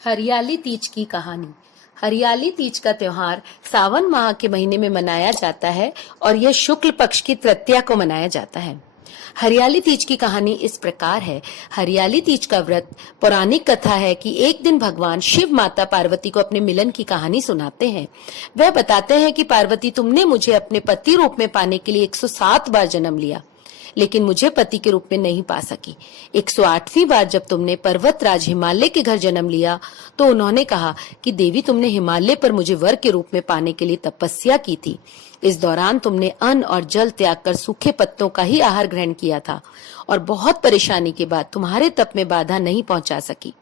हरियाली तीज की कहानी। हरियाली तीज का त्योहार सावन माह के महीने में मनाया जाता है और यह शुक्ल पक्ष की तृतीया को मनाया जाता है। हरियाली तीज की कहानी इस प्रकार है। हरियाली तीज का व्रत पौराणिक कथा है कि एक दिन भगवान शिव माता पार्वती को अपने मिलन की कहानी सुनाते हैं। वह बताते हैं कि पार्वती, तुमने मुझे अपने पति रूप में पाने के लिए 107 बार जन्म लिया, लेकिन मुझे पति के रूप में नहीं पा सकी। 108वीं बार जब तुमने पर्वतराज हिमालय के घर जन्म लिया तो उन्होंने कहा कि देवी, तुमने हिमालय पर मुझे वर के रूप में पाने के लिए तपस्या की थी। इस दौरान तुमने अन्न और जल त्याग कर सूखे पत्तों का ही आहार ग्रहण किया था और बहुत परेशानी के बाद तुम्हारे तप में बाधा नहीं पहुंचा सकी।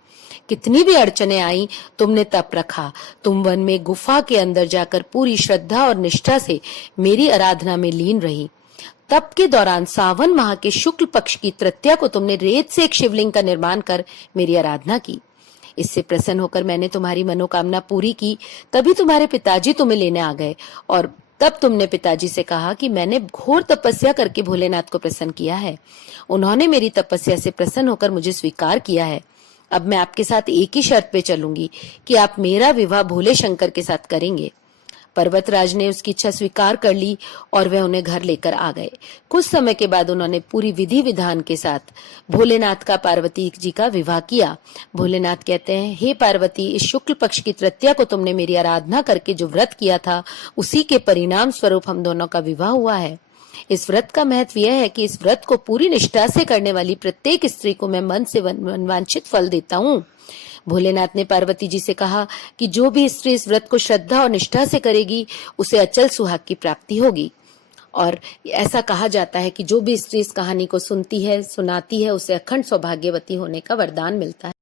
कितनी भी अड़चने आई, तुमने तप रखा। तुम वन में गुफा के अंदर जाकर पूरी श्रद्धा और निष्ठा से मेरी आराधना में लीन रही। तप के दौरान सावन माह के शुक्ल पक्ष की तृतीया को तुमने रेत से एक शिवलिंग का निर्माण कर मेरी आराधना की। इससे प्रसन्न होकर मैंने तुम्हारी मनोकामना पूरी की। तभी तुम्हारे पिताजी तुम्हें लेने आ गए और तब तुमने पिताजी से कहा कि मैंने घोर तपस्या करके भोलेनाथ को प्रसन्न किया है। उन्होंने मेरी तपस्या से प्रसन्न होकर मुझे स्वीकार किया है। अब मैं आपके साथ एक ही शर्त पे चलूंगी कि आप मेरा विवाह भोले शंकर के साथ करेंगे। पर्वतराज ने उसकी इच्छा स्वीकार कर ली और वह उन्हें घर लेकर आ गए। कुछ समय के बाद उन्होंने पूरी विधि विधान के साथ भोलेनाथ का पार्वती जी का विवाह किया। भोलेनाथ कहते हैं, हे पार्वती, इस शुक्ल पक्ष की तृतीया को तुमने मेरी आराधना करके जो व्रत किया था, उसी के परिणाम स्वरूप हम दोनों का विवाह हुआ है। इस व्रत का महत्व यह है कि इस व्रत को पूरी निष्ठा से करने वाली प्रत्येक स्त्री को मैं मन से मनवांछित फल देता हूँ। भोलेनाथ ने पार्वती जी से कहा कि जो भी स्त्री इस व्रत को श्रद्धा और निष्ठा से करेगी, उसे अचल सुहाग की प्राप्ति होगी। और ऐसा कहा जाता है कि जो भी स्त्री इस कहानी को सुनती है, सुनाती है, उसे अखंड सौभाग्यवती होने का वरदान मिलता है।